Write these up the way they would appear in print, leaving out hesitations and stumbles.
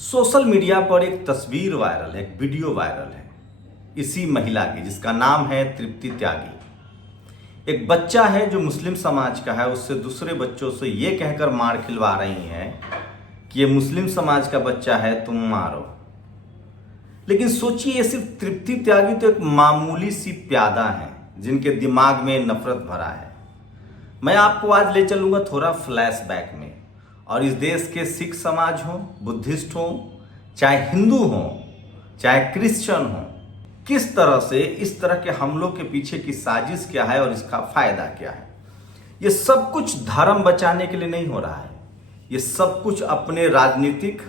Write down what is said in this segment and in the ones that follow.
Social media पर एक तस्वीर वायरल है, एक वीडियो वायरल है इसी महिला की, जिसका नाम है तृप्ति त्यागी। एक बच्चा है जो मुस्लिम समाज का है, उससे दूसरे बच्चों से ये कहकर मार खिलवा रही हैं कि ये मुस्लिम समाज का बच्चा है, तुम मारो। लेकिन सोचिए, ये सिर्फ तृप्ति त्यागी तो एक मामूली सी प्यादा है जिनके दिमाग में नफरत भरा है। मैं आपको आज ले चलूंगा थोड़ा फ्लैशबैक में, और इस देश के सिख समाज हो, बुद्धिस्ट हो, चाहे हिंदू हो, चाहे क्रिश्चियन हो, किस तरह से इस तरह के हमलों के पीछे की साजिश क्या है और इसका फायदा क्या है। ये सब कुछ धर्म बचाने के लिए नहीं हो रहा है, ये सब कुछ अपने राजनीतिक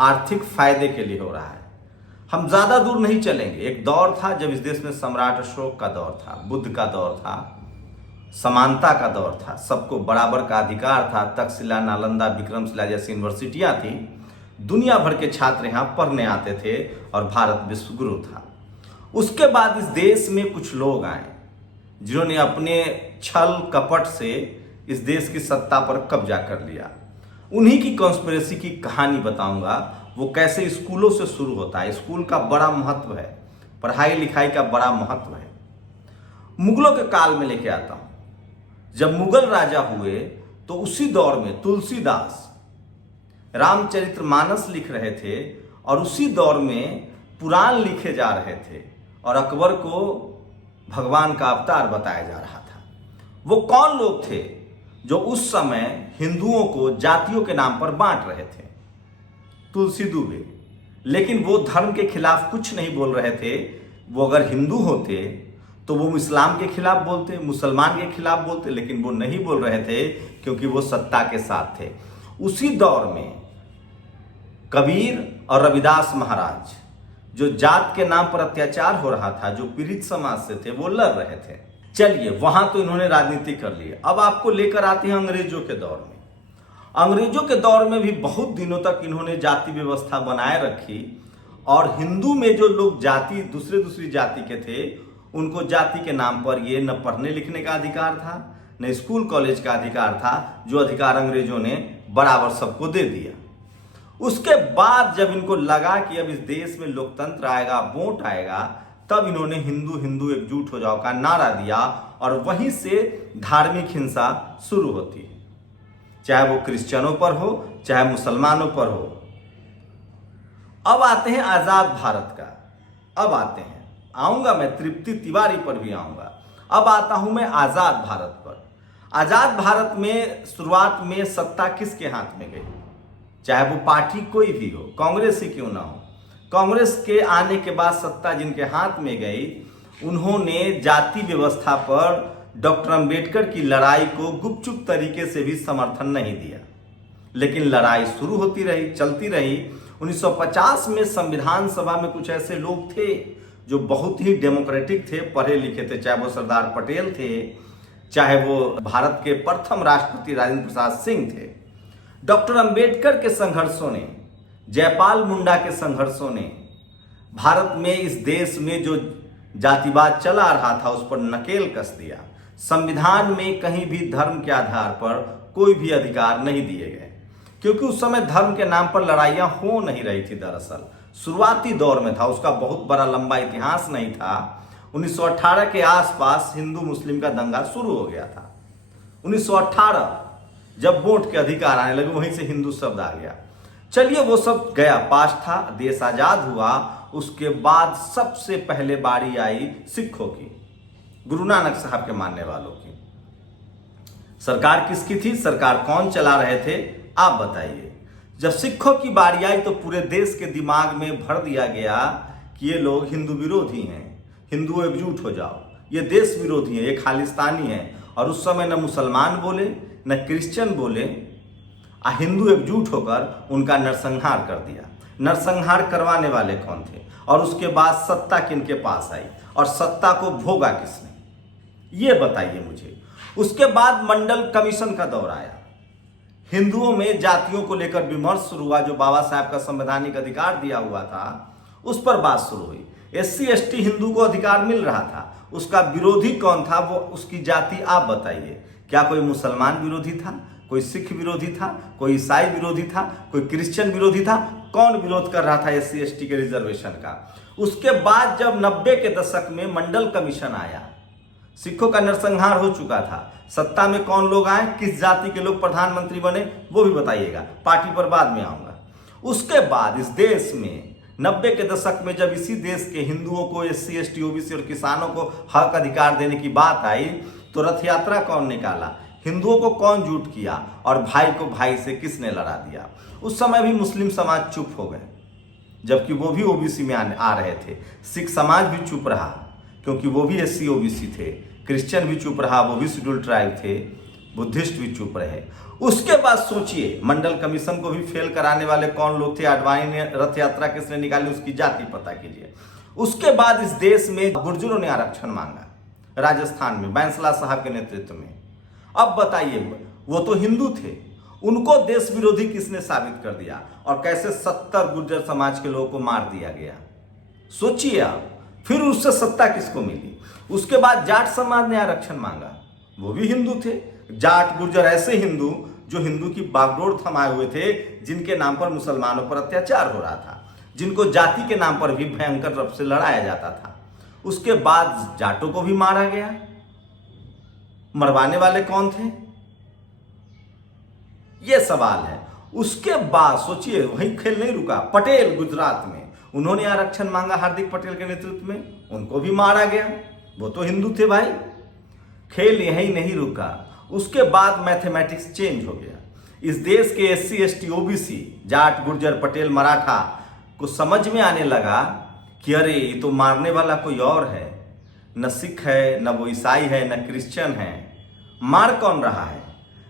आर्थिक फायदे के लिए हो रहा है। हम ज्यादा दूर नहीं चलेंगे। एक दौर था जब इस देश में सम्राट अशोक का दौर था, बुद्ध का दौर था, समानता का दौर था, सबको बराबर का अधिकार था। तक्षशिला, नालंदा, विक्रमशिला जैसी यूनिवर्सिटियां थी, दुनिया भर के छात्र यहाँ पढ़ने आते थे और भारत विश्वगुरु था। उसके बाद इस देश में कुछ लोग आए जिन्होंने अपने छल कपट से इस देश की सत्ता पर कब्जा कर लिया। उन्हीं की कॉन्स्पिरेसी की कहानी बताऊंगा, वो कैसे स्कूलों से शुरू होता है। स्कूल का बड़ा महत्व है, पढ़ाई लिखाई का बड़ा महत्व है। मुगलों के काल में लेके आता हूं। जब मुगल राजा हुए तो उसी दौर में तुलसीदास रामचरितमानस लिख रहे थे और उसी दौर में पुराण लिखे जा रहे थे और अकबर को भगवान का अवतार बताया जा रहा था। वो कौन लोग थे जो उस समय हिंदुओं को जातियों के नाम पर बांट रहे थे? तुलसी दुबे। लेकिन वो धर्म के खिलाफ कुछ नहीं बोल रहे थे। वो अगर हिंदू होते तो वो इस्लाम के खिलाफ बोलते, मुसलमान के खिलाफ बोलते, लेकिन वो नहीं बोल रहे थे क्योंकि वो सत्ता के साथ थे। उसी दौर में कबीर और रविदास महाराज, जो जात के नाम पर अत्याचार हो रहा था, जो पीड़ित समाज से थे, वो लड़ रहे थे। चलिए, वहां तो इन्होंने राजनीति कर ली। अब आपको लेकर आते हैं अंग्रेजों के दौर में। अंग्रेजों के दौर में भी बहुत दिनों तक इन्होंने जाति व्यवस्था बनाए रखी और हिंदू में जो लोग जाति दूसरी जाति के थे, उनको जाति के नाम पर ये न पढ़ने लिखने का अधिकार था, न स्कूल कॉलेज का अधिकार था, जो अधिकार अंग्रेजों ने बराबर सबको दे दिया। उसके बाद जब इनको लगा कि अब इस देश में लोकतंत्र आएगा, वोट आएगा, तब इन्होंने हिंदू हिंदू एकजुट हो जाओ का नारा दिया और वहीं से धार्मिक हिंसा शुरू होती है, चाहे वो क्रिश्चियनों पर हो, चाहे मुसलमानों पर हो। अब आते हैं आजाद भारत का। अब आते हैं, आऊंगा मैं तृप्ति तिवारी पर भी आऊंगा। अब आता हूं मैं आजाद भारत पर। आजाद भारत में शुरुआत में सत्ता किसके हाथ में गई? चाहे वो पार्टी कोई भी हो, कांग्रेस ही क्यों ना हो। कांग्रेस के आने के बाद सत्ता जिनके हाथ में गई, उन्होंने जाति व्यवस्था पर डॉक्टर अंबेडकर की लड़ाई को गुपचुप तरीके से भी समर्थन नहीं दिया। लेकिन लड़ाई शुरू होती रही, चलती रही। 1950 में संविधान सभा में कुछ ऐसे लोग थे जो बहुत ही डेमोक्रेटिक थे, पढ़े लिखे थे, चाहे वो सरदार पटेल थे, चाहे वो भारत के प्रथम राष्ट्रपति राजेंद्र प्रसाद सिंह थे। डॉक्टर अंबेडकर के संघर्षों ने, जयपाल मुंडा के संघर्षों ने भारत में, इस देश में जो जातिवाद चला रहा था, उस पर नकेल कस दिया। संविधान में कहीं भी धर्म के आधार पर कोई भी अधिकार नहीं दिए गए, क्योंकि उस समय धर्म के नाम पर लड़ाइयां हो नहीं रही थी। दरअसल शुरुआती दौर में था, उसका बहुत बड़ा लंबा इतिहास नहीं था। 1918 के आसपास हिंदू मुस्लिम का दंगा शुरू हो गया था। 1918 जब वोट के अधिकार आने लगे, वहीं से हिंदू शब्द आ गया। चलिए, वो सब गया, पास था, देश आजाद हुआ। उसके बाद सबसे पहले बारी आई सिखों की, गुरु नानक साहब के मानने वालों की। सरकार किसकी थी? सरकार कौन चला रहे थे, आप बताइए। जब सिखों की बारी आई तो पूरे देश के दिमाग में भर दिया गया कि ये लोग हिंदू विरोधी हैं, हिंदू एकजुट हो जाओ, ये देश विरोधी है, ये खालिस्तानी है। और उस समय न मुसलमान बोले, न क्रिश्चियन बोले, हिंदू एकजुट होकर उनका नरसंहार कर दिया। नरसंहार करवाने वाले कौन थे? और उसके बाद सत्ता किनके पास आई और सत्ता को भोगा किसने, ये बताइए मुझे। उसके बाद मंडल कमीशन का दौर आया। हिंदुओं में जातियों को लेकर विमर्श शुरू हुआ, जो बाबा साहब का संवैधानिक अधिकार दिया हुआ था, उस पर बात शुरू हुई। SC ST हिंदू को अधिकार मिल रहा था, उसका विरोधी कौन था? वो उसकी जाति आप बताइए। क्या कोई मुसलमान विरोधी था? कोई सिख विरोधी था, कोई ईसाई विरोधी था, कोई क्रिश्चियन विरोधी था? कौन विरोध कर रहा था एससी एसटी के रिजर्वेशन का? उसके बाद जब 90 के दशक में मंडल कमीशन आया, सिखों का नरसंहार हो चुका था, सत्ता में कौन लोग आए, किस जाति के लोग प्रधानमंत्री बने, वो भी बताइएगा, पार्टी पर बाद में आऊंगा। उसके बाद इस देश में 90 के दशक में जब इसी देश के हिंदुओं को, एससी एसटी ओबीसी और किसानों को हक अधिकार देने की बात आई, तो रथ यात्रा कौन निकाला, हिंदुओं को कौन जुट किया और भाई को भाई से किसने लड़ा दिया? उस समय भी मुस्लिम समाज चुप हो गए, जबकि वो भी ओबीसी में आ रहे थे। सिख समाज भी चुप रहा क्योंकि वो भी एससी ओबीसी थे। क्रिश्चियन भी चुप रहा, वो भी शेड्यूल ट्राइब थे। बुद्धिस्ट भी चुप रहे। उसके बाद सोचिए, मंडल कमीशन को भी फेल कराने वाले कौन लोग थे? आडवाणी ने रथ यात्रा किसने निकाली, उसकी जाति पता कीजिए। उसके बाद इस देश में गुर्जरों ने आरक्षण मांगा, राजस्थान में बैंसला साहब के नेतृत्व में। अब बताइए, वो तो हिंदू थे, उनको देश विरोधी किसने साबित कर दिया और कैसे 70 गुर्जर समाज के लोगों को मार दिया गया? सोचिए आप। फिर उससे सत्ता किसको मिली? उसके बाद जाट समाज ने आरक्षण मांगा, वो भी हिंदू थे। जाट गुर्जर ऐसे हिंदू जो हिंदू की बागडोर थमाए हुए थे, जिनके नाम पर मुसलमानों पर अत्याचार हो रहा था, जिनको जाति के नाम पर भी भयंकर रूप से लड़ाया जाता था। उसके बाद जाटों को भी मारा गया। मरवाने वाले कौन थे? यह सवाल है। उसके बाद सोचिए, वही खेल नहीं रुका। पटेल गुजरात में, उन्होंने आरक्षण मांगा हार्दिक पटेल के नेतृत्व में, उनको भी मारा गया। वो तो हिंदू थे भाई। खेल यही नहीं रुका। उसके बाद मैथमेटिक्स चेंज हो गया। इस देश के SC ST OBC, Jat Gurjar Patel Maratha को समझ में आने लगा कि अरे ये तो मारने वाला कोई और है, न सिख है, न वो ईसाई है, न क्रिश्चियन है। मार कौन रहा है?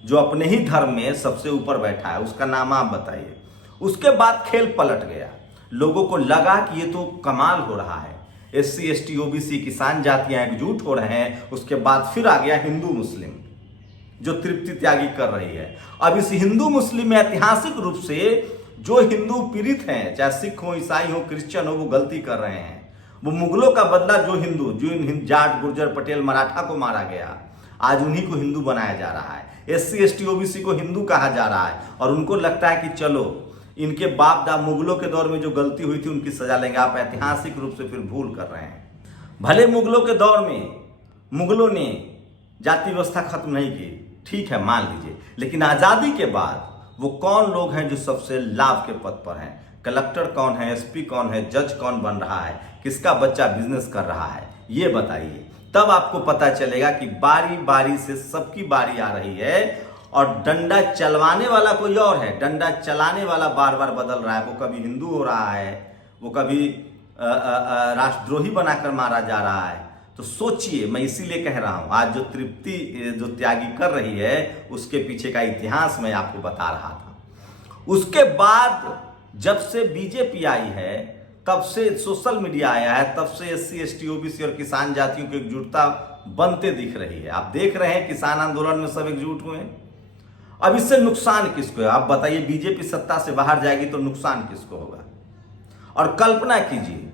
जो अपने ही धर्म में सबसे ऊपर बैठा है, उसका नाम आप बताइए। उसके बाद खेल पलट गया। लोगों को लगा कि ये तो कमाल हो रहा है, एससी एसटी ओबीसी किसान जातियां एकजुट हो रहे हैं। उसके बाद फिर आ गया हिंदू मुस्लिम, जो तृप्ति त्यागी कर रही है। अब इस हिंदू मुस्लिम में ऐतिहासिक रूप से जो हिंदू पीड़ित हैं, चाहे सिख हो, ईसाई हो, क्रिश्चियन हो, वो गलती कर रहे हैं। वो मुगलों का बदला जो हिंदू, जो इन जाट गुर्जर पटेल मराठा को मारा गया, आज उन्हीं को हिंदू बनाया जा रहा है। एससी एसटी ओबीसी को हिंदू कहा जा रहा है और उनको लगता है कि चलो इनके बाप दादा मुगलों के दौर में जो गलती हुई थी उनकी सजा लेंगे। आप ऐतिहासिक रूप से फिर भूल कर रहे हैं। भले मुगलों के दौर में मुगलों ने जाति व्यवस्था खत्म नहीं की, ठीक है, मान लीजिए, लेकिन आजादी के बाद वो कौन लोग हैं जो सबसे लाभ के पद पर हैं? कलेक्टर कौन है, एसपी कौन है, जज कौन बन रहा है, किसका बच्चा बिजनेस कर रहा है, ये बताइए। तब आपको पता चलेगा कि बारी बारी से सबकी बारी आ रही है और डंडा चलवाने वाला कोई और है, डंडा चलाने वाला बार बार बदल रहा है। वो कभी हिंदू हो रहा है, वो कभी राष्ट्रद्रोही बनाकर मारा जा रहा है। तो सोचिए, मैं इसीलिए कह रहा हूं, आज जो तृप्ति जो त्यागी कर रही है, उसके पीछे का इतिहास मैं आपको बता रहा था। उसके बाद जब से बीजेपी आई है, तब से सोशल मीडिया आया है, तब से एससी एसटी ओबीसी और किसान जातियों की एकजुटता बनते दिख रही है। आप देख रहे हैं किसान आंदोलन में सब एकजुट हुए हैं। अब इससे नुकसान किसको है? आप बताइए, बीजेपी सत्ता से बाहर जाएगी तो नुकसान किसको होगा? और कल्पना कीजिए,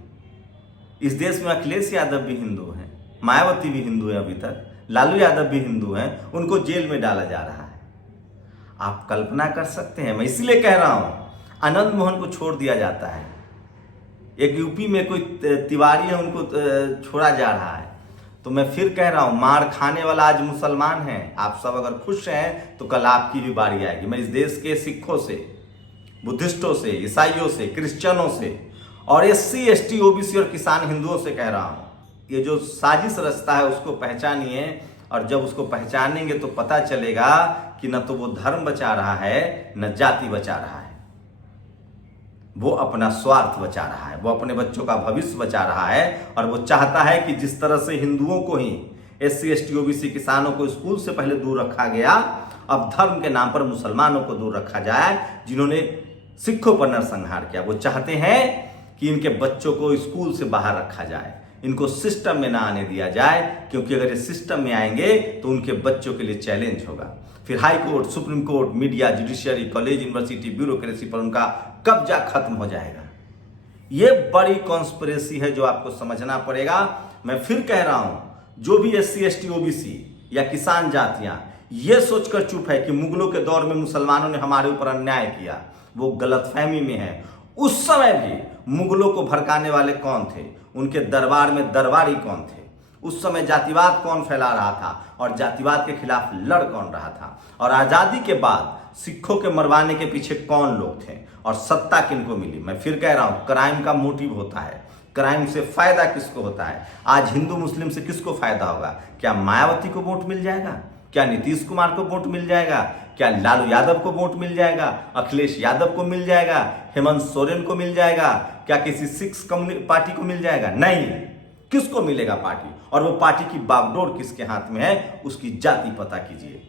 इस देश में अखिलेश यादव भी हिंदू हैं, मायावती भी हिंदू है, अभी तक लालू यादव भी हिंदू हैं, उनको जेल में डाला जा रहा है। आप कल्पना कर सकते हैं? मैं इसीलिए कह रहा हूं, आनंद मोहन को छोड़ दिया जाता है, एक यूपी में कोई तिवारी है, उनको छोड़ा जा रहा है। तो मैं फिर कह रहा हूं, मार खाने वाला आज मुसलमान है। आप सब अगर खुश हैं तो कल आपकी भी बारी आएगी। मैं इस देश के सिखों से, बुद्धिस्टों से, ईसाइयों से, क्रिश्चियनों से और एससी एसटी ओबीसी और किसान हिंदुओं से कह रहा हूं, ये जो साजिश रचता है उसको पहचानिए। और जब उसको पहचानेंगे तो पता चलेगा कि न तो वो धर्म बचा रहा है, न जाति बचा रहा है। वो अपना स्वार्थ बचा रहा है, वो अपने बच्चों का भविष्य बचा रहा है। और वो चाहता है कि जिस तरह से हिंदुओं को ही, एससी एसटी ओबीसी किसानों को स्कूल से पहले दूर रखा गया, अब धर्म के नाम पर मुसलमानों को दूर रखा जाए, जिन्होंने सिखों पर नरसंहार किया। वो चाहते हैं कि इनके बच्चों को स्कूल से बाहर रखा जाए, इनको सिस्टम में ना आने दिया जाए, क्योंकि अगर ये सिस्टम में आएंगे तो उनके बच्चों के लिए चैलेंज होगा। फिर high court, supreme court, media, judiciary, college, university, bureaucracy पर उनका कब्जा खत्म हो जाएगा। ये बड़ी कॉन्स्पिरेसी है जो आपको समझना पड़ेगा। मैं फिर कह रहा हूं, जो भी एससी एसटी ओबीसी या किसान जातियां यह सोचकर चुप है कि मुगलों के दौर में मुसलमानों ने हमारे ऊपर अन्याय किया, वो गलतफहमी में है। उस समय भी मुगलों को भड़काने वाले कौन थे, उनके दरबार में दरबारी कौन थे, उस समय जातिवाद कौन फैला रहा था और जातिवाद के खिलाफ लड़ कौन रहा था, और आजादी के बाद सिखों के मरवाने के पीछे कौन लोग थे और सत्ता किनको मिली। मैं फिर कह रहा हूं, क्राइम का मोटिव होता है, क्राइम से फायदा किसको होता है। आज हिंदू मुस्लिम से किसको फायदा होगा? क्या मायावती को वोट मिल जाएगा? क्या नीतीश कुमार को वोट मिल जाएगा? क्या लालू यादव को वोट मिल जाएगा? अखिलेश यादव को मिल जाएगा? हेमंत सोरेन को मिल जाएगा? क्या किसी सिख पार्टी को मिल जाएगा? नहीं। किसको मिलेगा पार्टी? और वो पार्टी की बागडोर किसके हाथ में है, उसकी जाति पता कीजिए।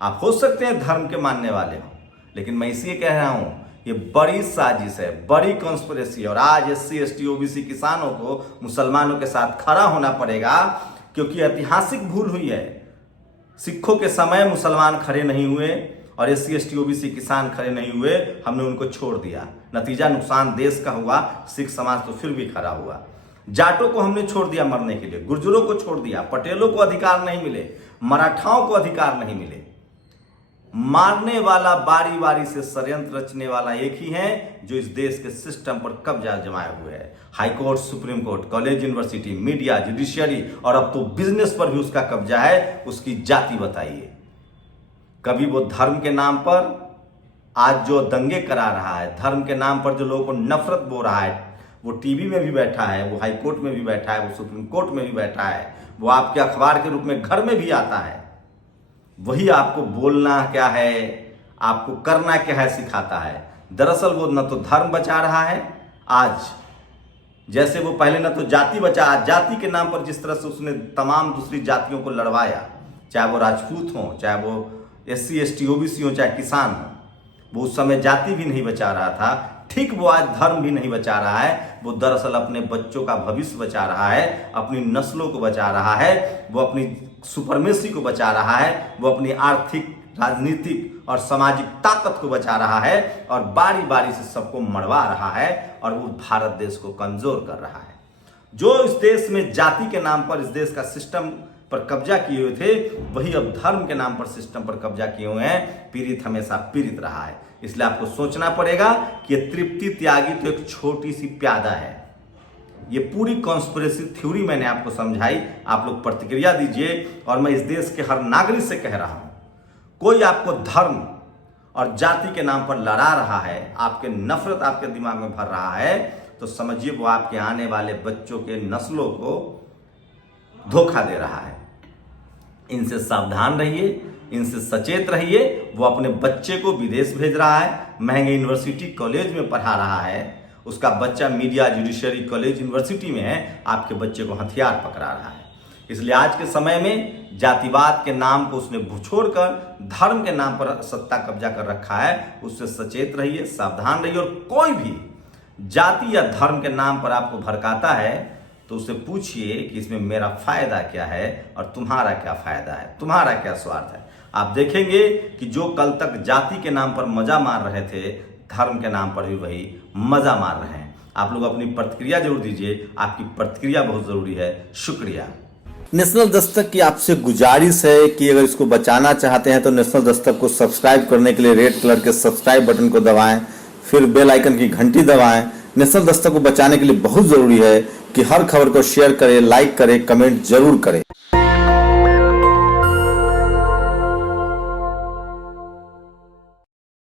आप हो सकते हैं धर्म के मानने वाले हो, लेकिन मैं इसलिए कह रहा हूं, ये बड़ी साजिश है, बड़ी कॉन्स्पिरेसी। और आज SC ST OBC किसानों को मुसलमानों के साथ खड़ा होना पड़ेगा, क्योंकि ऐतिहासिक भूल हुई है। सिखों के समय मुसलमान खड़े नहीं हुए और SC ST OBC किसान खड़े नहीं हुए, हमने उनको छोड़ दिया। नतीजा नुकसान देश का हुआ, सिख समाज तो फिर भी खड़ा हुआ। जाटों को हमने छोड़ दिया मरने के लिए, गुर्जरों को छोड़ दिया, पटेलों को अधिकार नहीं मिले, मराठाओं को अधिकार नहीं मिले। मारने वाला, बारी बारी से षड्यंत्र रचने वाला एक ही है जो इस देश के सिस्टम पर कब्जा जमाए हुए है। High court, supreme court, college, university, media, judiciary और अब तो बिजनेस पर भी उसका कब्जा है। उसकी जाति बताइए। कभी वो धर्म के नाम पर आज जो दंगे करा रहा है, धर्म के नाम पर जो लोगों को नफरत बो रहा है, वो टीवी में भी बैठा है, वो हाई कोर्ट में भी बैठा है, वो सुप्रीम कोर्ट में भी बैठा है, वो आपके अखबार के रूप में घर में भी आता है। वही आपको बोलना क्या है, आपको करना क्या है सिखाता है। दरअसल वो न तो धर्म बचा रहा है, आज जैसे वो पहले न तो जाति बचा, आज जाति के नाम पर जिस तरह से उसने तमाम दूसरी जातियों को लड़वाया, चाहे वो राजपूत हो, चाहे वो SC ST OBC हो, चाहे किसान हो, वो उस समय जाति भी नहीं बचा रहा था। ठीक वो आज धर्म भी नहीं बचा रहा है। वो दरअसल अपने बच्चों का भविष्य बचा रहा है, अपनी नस्लों को बचा रहा है, वो अपनी सुपरमेसी को बचा रहा है, वो अपनी आर्थिक, राजनीतिक और सामाजिक ताकत को बचा रहा है और बारी बारी से सबको मरवा रहा है और वो भारत देश को कमजोर कर रहा है। जो इस देश में जाति के नाम पर इस देश का सिस्टम पर कब्जा किए हुए थे, वही अब धर्म के नाम पर सिस्टम पर कब्जा किए हुए हैं। पीड़ित हमेशा पीड़ित रहा है। इसलिए आपको सोचना पड़ेगा कि ये तृप्ति त्यागी तो एक छोटी सी प्यादा है। ये पूरी कॉन्स्पिरेसी थ्योरी मैंने आपको समझाई। आप लोग प्रतिक्रिया दीजिए। और मैं इस देश के हर नागरिक से कह रहा हूं, कोई आपको धर्म और जाति के नाम पर लड़ा रहा है, आपके नफरत आपके दिमाग में भर रहा है, तो समझिए वो आपके आने वाले बच्चों के नस्लों को धोखा दे रहा है। इनसे सावधान रहिए, इनसे सचेत रहिए। वो अपने बच्चे को विदेश भेज रहा है, महंगे यूनिवर्सिटी कॉलेज में पढ़ा रहा है, उसका बच्चा मीडिया, जुडिशरी, कॉलेज, यूनिवर्सिटी में है, आपके बच्चे को हथियार पकड़ा रहा है। इसलिए आज के समय में जातिवाद के नाम को उसने छोड़कर धर्म के नाम पर सत्ता कब्जा कर रखा है। उससे सचेत रहिए, सावधान रहिए। और कोई भी जाति या धर्म के नाम पर आपको भड़काता है तो उससे पूछिए कि इसमें मेरा फायदा क्या है और तुम्हारा क्या फायदा है, तुम्हारा क्या स्वार्थ है। आप देखेंगे कि जो कल तक जाति के नाम पर मजा मार रहे थे, धर्म के नाम पर भी वही मजा मार रहे हैं। आप लोग अपनी प्रतिक्रिया जरूर दीजिए। आपकी प्रतिक्रिया बहुत जरूरी है। शुक्रिया। नेशनल दस्तक की आपसे गुजारिश है कि अगर इसको बचाना चाहते हैं तो नेशनल दस्तक को सब्सक्राइब करने के लिए रेड कलर के सब्सक्राइब बटन को दबाएं, फिर बेल आइकन की घंटी दबाएं। नेशनल दस्तक को बचाने के लिए बहुत जरूरी है कि हर खबर को शेयर करें, लाइक करें, कमेंट जरूर करें।